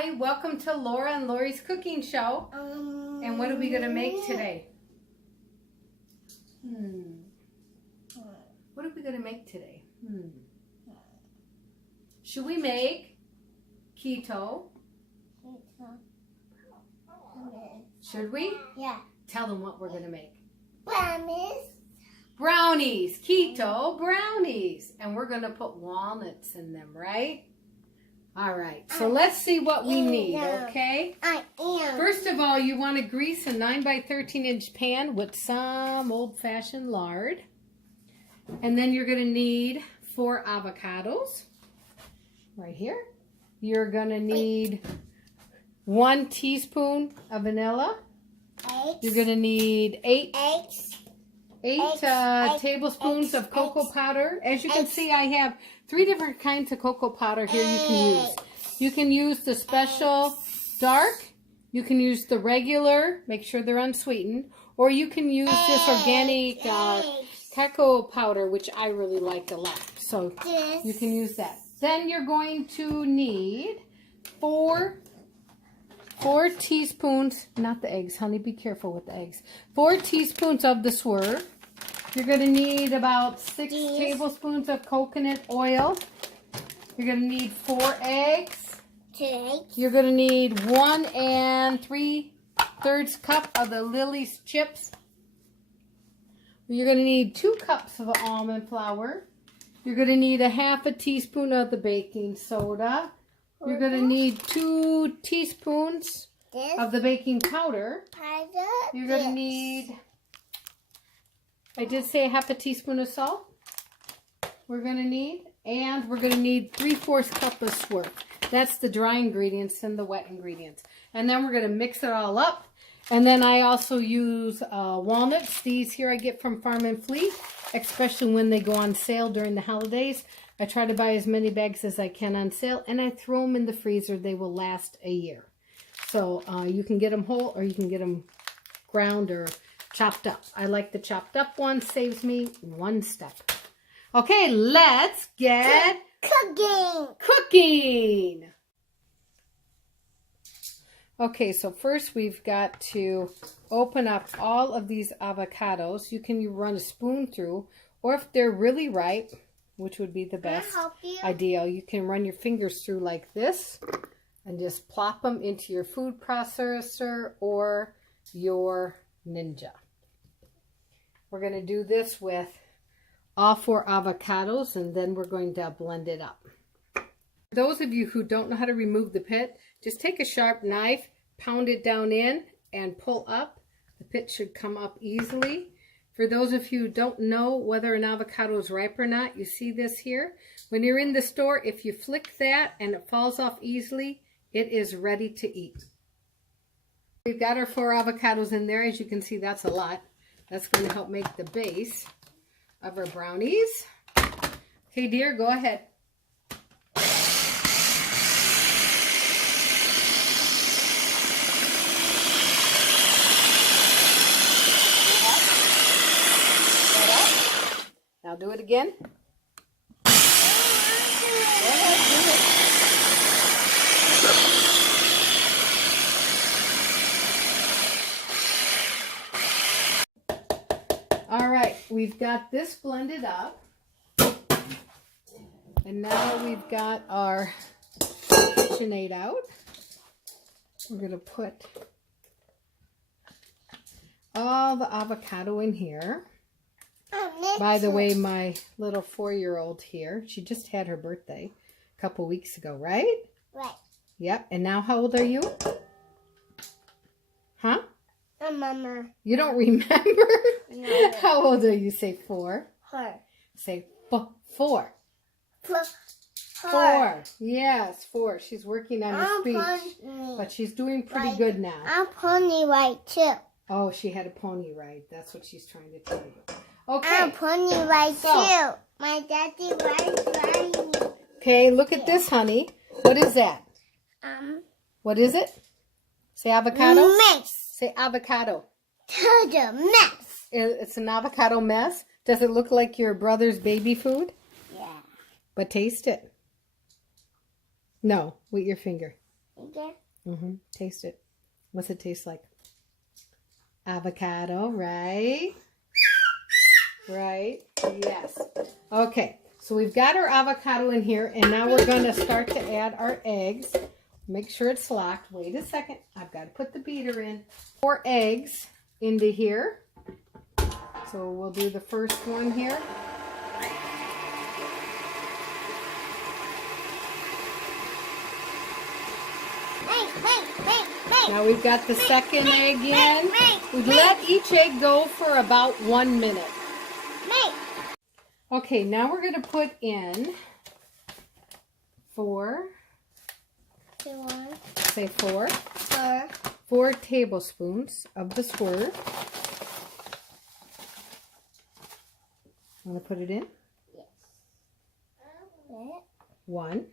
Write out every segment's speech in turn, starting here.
Hi, welcome to Laura and Laurie's cooking show. And what are we going to make today? What are we going to make today? Should we make keto? Should we? Yeah. Tell them what we're going to make. Brownies. Brownies, keto brownies. And we're going to put walnuts in them, right? All right, so let's see what we need, okay? I am. First of all, you want to grease a 9 by 13 inch pan with some old-fashioned lard. And then you're going to need 4 avocados right here. You're going to need 1 teaspoon of vanilla. Eggs. You're going to need 8 Eggs. tablespoons of cocoa powder. As you can see, I have 3 different kinds of cocoa powder here you can use. You can use the special dark. You can use the regular. Make sure they're unsweetened. Or you can use this organic cacao powder, which I really like a lot. So you can use that. Then you're going to need 4 teaspoons, not the eggs, honey, be careful with the eggs. 4 teaspoons of the swerve. You're going to need about 6 tablespoons of coconut oil. You're going to need 4 eggs. 2 eggs. You're going to need 1 3/3 cup of the Lily's chips. You're going to need 2 cups of almond flour. You're going to need a 1/2 teaspoon of the baking soda. You're going to need 2 teaspoons of the baking powder. You're going to need, I did say 1/2 teaspoon of salt. We're going to need, and we're going to need 3/4 cup of swerve. That's the dry ingredients and the wet ingredients. And then we're going to mix it all up. And then I also use walnuts. These here I get from Farm and Fleet, especially when they go on sale during the holidays. I try to buy as many bags as I can on sale, and I throw them in the freezer. They will last a year. So you can get them whole, or you can get them ground or chopped up. I like the chopped up one. Saves me 1 step. Okay, let's get cooking. Okay, so first we've got to open up all of these avocados. You can run a spoon through, or if they're really ripe, which would be the best ideal, you can run your fingers through like this and just plop them into your food processor or your Ninja. We're going to do this with all 4 avocados, and then we're going to blend it up. For those of you who don't know how to remove the pit, just take a sharp knife, pound it down in, and pull up. The pit should come up easily. For those of you who don't know whether an avocado is ripe or not, you see this here. When you're in the store, if you flick that and it falls off easily, it is ready to eat. We've got our 4 avocados in there. As you can see, that's a lot. That's going to help make the base of our brownies. Okay, dear, go ahead. Now do it again. Go ahead, do it. All right, we've got this blended up. And now we've got our KitchenAid out. We're going to put all the avocado in here. By the way, my little 4-year-old here, she just had her birthday a couple weeks ago, right? Right. Yep. And now how old are you? Huh? Mama. You don't remember? No. How old are you? Say 4. 4. Say 4. 4. 4. Yes, 4. She's working on her speech, but she's doing pretty good now. I'm pony right too. Oh, she had a pony ride. That's what she's trying to tell you. Okay. I'm pony right too. My daddy rides riding. Okay, look at this, honey. What is that? What is it? Say avocado. Mess. Say avocado. Total mess. It's an avocado mess. Does it look like your brother's baby food? Yeah. But taste it. No, with your finger. Okay. Taste it. What's it taste like? Avocado, right? Right? Yes. Okay. So we've got our avocado in here, and now we're going to start to add our eggs. Make sure it's locked. Wait a second. I've got to put the beater in. 4 eggs into here. So we'll do the first one here. Now we've got the second egg in. We let each egg go for about 1 minute. Okay, now we're going to put in 4. Say 4. 4 tablespoons of the swerve. Want to put it in? Yes. 1.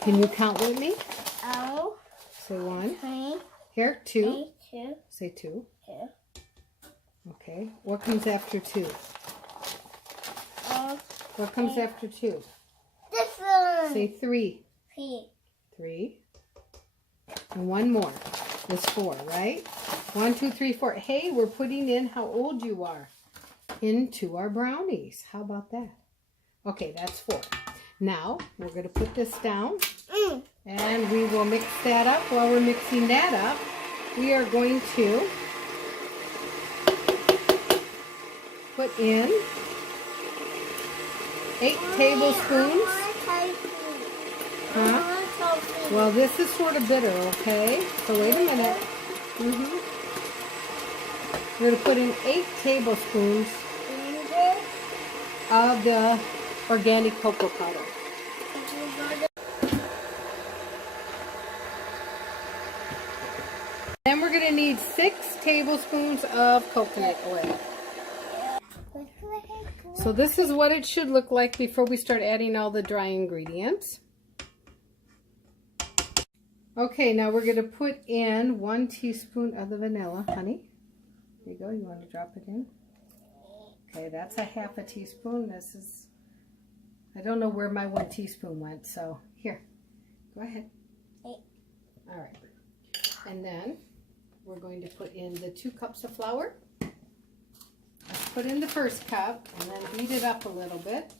Can you count with me? Oh. Say 1. 3. Here, 2. 2. Say 2. Okay. What comes after 2? What comes after 2? This one. Say 3. 3. And 1 more. Is 4, right? 1, 2, 3, 4. Hey, we're putting in how old you are into our brownies. How about that? Okay, that's 4. Now, we're going to put this down. And we will mix that up. While we're mixing that up, we are going to put in 8 tablespoons. Huh? Well, this is sort of bitter, okay? So wait a minute. We're going to put in 8 tablespoons of the organic cocoa powder. Then we're going to need 6 tablespoons of coconut oil. So this is what it should look like before we start adding all the dry ingredients. Okay, now we're going to put in 1 teaspoon of the vanilla, honey. There you go. You want to drop it in? Okay, that's a half a teaspoon. This is, I don't know where my 1 teaspoon went, so here, go ahead. All right. And then we're going to put in the 2 cups of flour. Let's put in the first cup and then beat it up a little bit.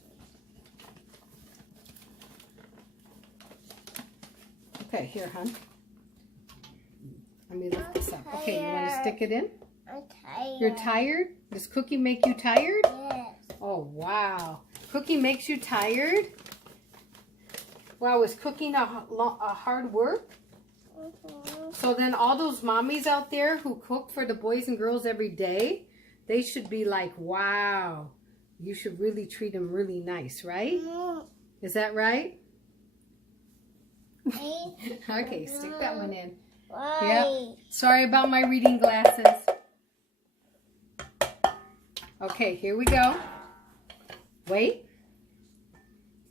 Okay, here, hon. Let me lift this up. Okay, you want to stick it in? I'm tired. You're tired? Does Cookie make you tired? Yes. Oh, wow. Cookie makes you tired? Wow, is cooking a hard work? So then all those mommies out there who cook for the boys and girls every day, they should be like, wow, you should really treat them really nice, right? Is that right? Okay, stick that one in. Yep. Sorry about my reading glasses. Okay, here we go. Wait.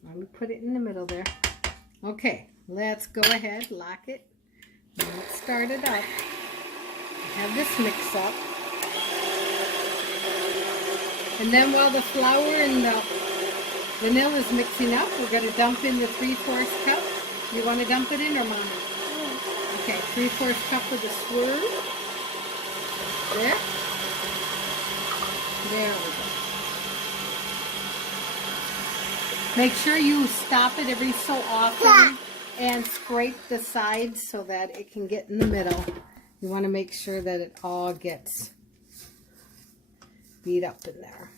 Let me put it in the middle there. Okay, let's go ahead, lock it. Let's start it up. Have this mix up. And then while the flour and the vanilla is mixing up, we're going to dump in the 3/4 cup. You want to dump it in or Mommy? Okay, 3/4 cup of the swerve. There. There we go. Make sure you stop it every so often and scrape the sides so that it can get in the middle. You want to make sure that it all gets beat up in there.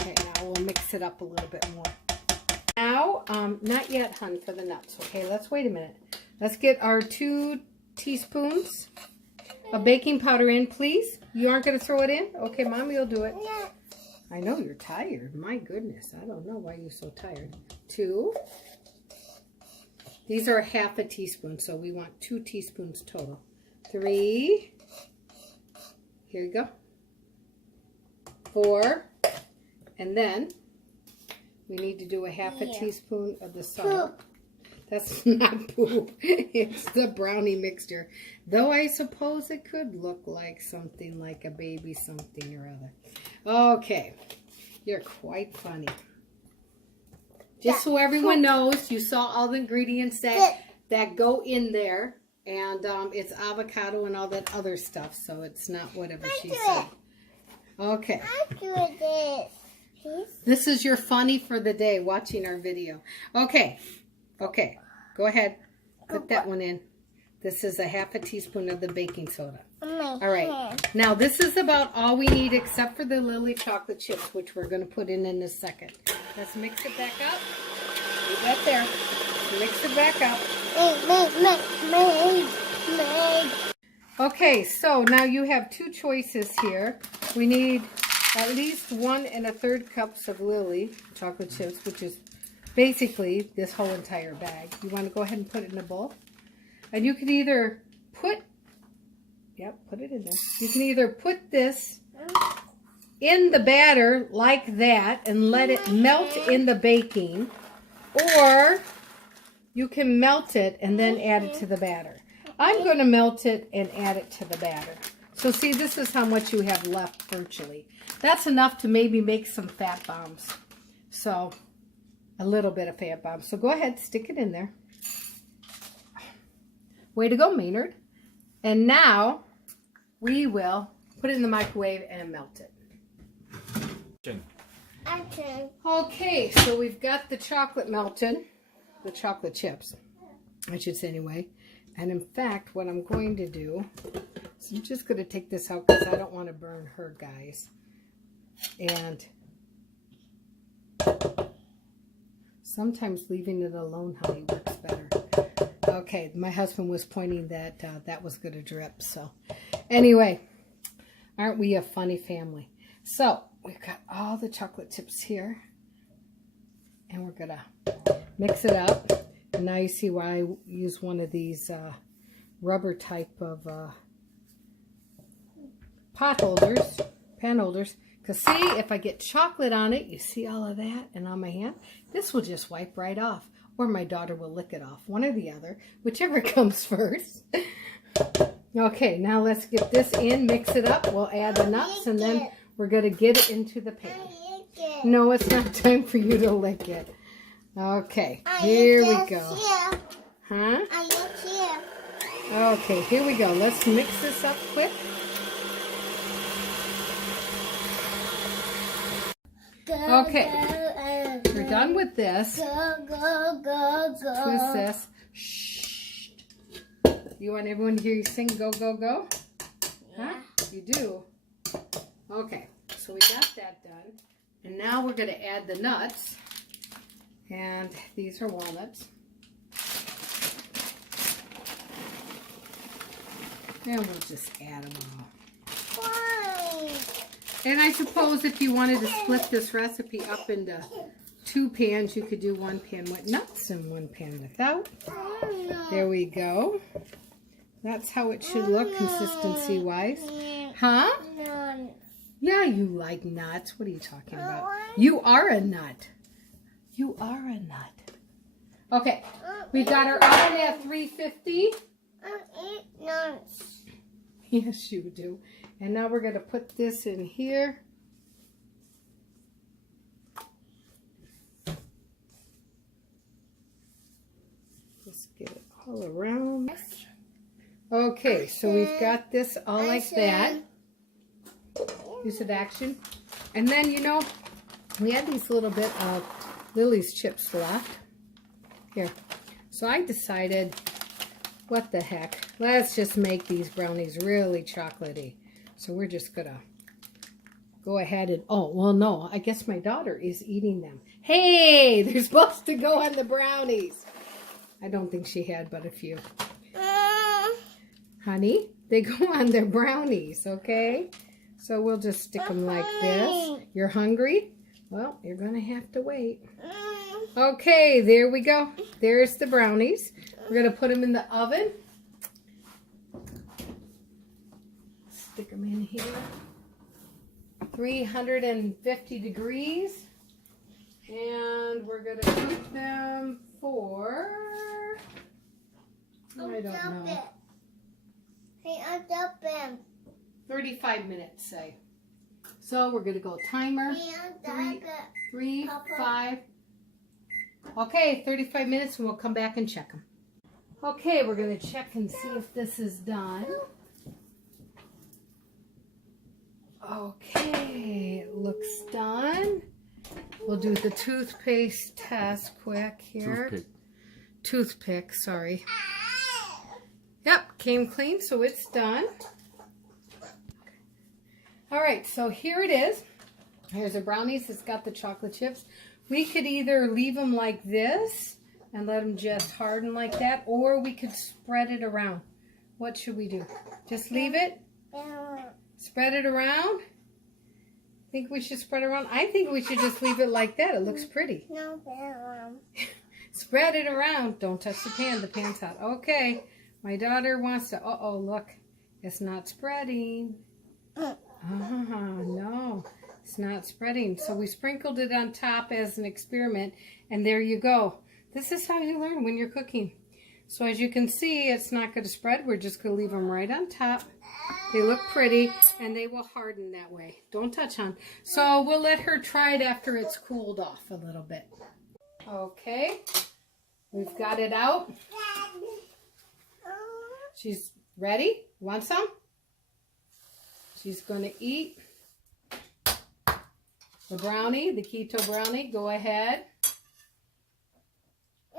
Okay, now we'll mix it up a little bit more. Now, not yet, hun, for the nuts. Okay, let's wait a minute. Let's get our 2 teaspoons of baking powder in, please. You aren't going to throw it in? Okay, Mommy will do it. I know you're tired. My goodness, I don't know why you're so tired. 2. These are half a teaspoon, so we want 2 teaspoons total. 3. Here you go. 4. And then we need to do a half a teaspoon of the salt. That's not poop. It's the brownie mixture. Though I suppose it could look like something like a baby something or other. Okay. You're quite funny. Just so everyone knows, you saw all the ingredients that go in there. And it's avocado and all that other stuff. So it's not whatever she said. Okay. I'll do this. Please? This is your funny for the day, watching our video. Okay. Okay. Go ahead. Put that one in. This is a half a teaspoon of the baking soda. All right. Now, this is about all we need except for the Lily chocolate chips, which we're going to put in a second. Let's mix it back up. Leave that there. Mix it back up. Okay, so now you have two choices here. We need at least 1 1/3 cups of Lily chocolate chips, which is basically this whole entire bag. You want to go ahead and put it in a bowl. And you can either put it in there. You can either put this in the batter like that and let it melt in the baking, or you can melt it and then add it to the batter. I'm going to melt it and add it to the batter. So see, this is how much you have left virtually. That's enough to maybe make some fat bombs. So a little bit of fat bombs. So go ahead, stick it in there. Way to go, Maynard. And now we will put it in the microwave and melt it. Okay, so we've got the chocolate melted. The chocolate chips, I should say anyway. And in fact, what I'm going to do is I'm just going to take this out because I don't want to burn her, guys. And sometimes leaving it alone, honey, works better. Okay, my husband was pointing that that was going to drip. So anyway, aren't we a funny family? So we've got all the chocolate chips here. And we're going to mix it up. And now you see why I use one of these rubber type of pot holders, pan holders. Because see, if I get chocolate on it, you see all of that and on my hand, this will just wipe right off. Or my daughter will lick it off. One or the other, whichever comes first. Okay, now let's get this in, mix it up. We'll add the nuts and then we're going to get it into the pan. No, it's not time for you to lick it. Okay, here we go. Huh? Okay, here we go. Let's mix this up quick. Okay, we're done with this. Twist this. Shh. You want everyone to hear you sing go, go, go? Huh? You do? Okay, so we got that done. And now we're going to add the nuts. And these are walnuts. And we'll just add them all. Why? And I suppose if you wanted to split this recipe up into 2 pans, you could do 1 pan with nuts and 1 pan without. There we go. That's how it should look consistency-wise. Huh? Yeah, you like nuts. What are you talking about? You are a nut. You are a nut. Okay, we've got our oven at 350. I eat nuts. Yes, you do. And now we're going to put this in here. Just get it all around. Okay, so we've got this all like that. Use it action. And then, you know, we had these little bit of Lily's chips left. Here. So I decided, what the heck, let's just make these brownies really chocolatey. So we're just going to go ahead and, oh, well, no, I guess my daughter is eating them. Hey, they're supposed to go on the brownies. I don't think she had but a few. Honey, they go on their brownies, okay? So we'll just stick them like this. You're hungry? Well, you're going to have to wait. Okay, there we go. There's the brownies. We're going to put them in the oven. Stick them in here. 350 degrees. And we're going to cook them for, I don't know. Hey, unstop them. 35 minutes, say. So we're going to go timer. 3, 5. Okay, 35 minutes and we'll come back and check them. Okay, we're going to check and see if this is done. Okay, it looks done. We'll do the toothpaste test quick here. Toothpick, sorry. Yep, came clean, so it's done. All right, so here it is. Here's the brownies. It's got the chocolate chips. We could either leave them like this and let them just harden like that, or we could spread it around. What should we do? Just leave it? Spread it around? Think we should spread it around? I think we should just leave it like that. It looks pretty. No, Spread it around. Don't touch the pan. The pan's hot. Okay. My daughter wants to... Uh-oh, look. It's not spreading. No. It's not spreading. So we sprinkled it on top as an experiment. And there you go. This is how you learn when you're cooking. So as you can see, it's not going to spread. We're just going to leave them right on top. They look pretty, and they will harden that way. Don't touch on. So we'll let her try it after it's cooled off a little bit. Okay. We've got it out. She's ready. Want some? She's going to eat the brownie, the keto brownie. Go ahead.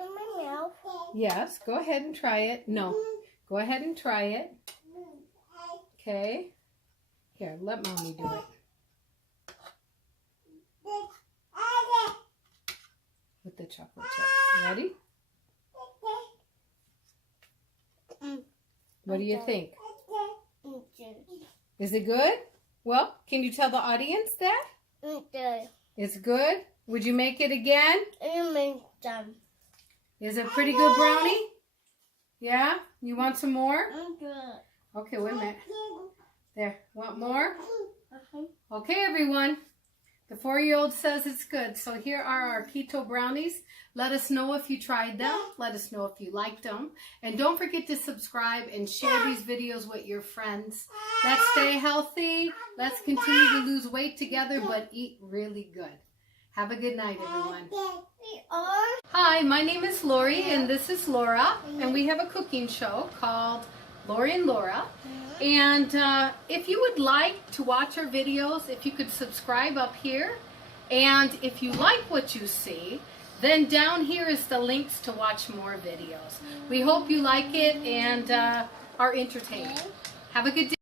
in my mouth. Yes, go ahead and try it. No, go ahead and try it. Okay. Here, let Mommy do it. With the chocolate chip. Ready? What do you think? Is it good? Well, can you tell the audience that? It's good? Would you make it again? Is it pretty good brownie? Yeah? You want some more? Okay, wait a minute. There. Want more? Okay, everyone. The 4-year-old says it's good. So here are our keto brownies. Let us know if you tried them. Let us know if you liked them. And don't forget to subscribe and share these videos with your friends. Let's stay healthy. Let's continue to lose weight together, but eat really good. Have a good night, everyone. Hi, my name is Laurie, and this is Laura. And we have a cooking show called Laurie and Laura. And if you would like to watch our videos, if you could subscribe up here, and if you like what you see, then down here is the links to watch more videos. We hope you like it and are entertained. Have a good day.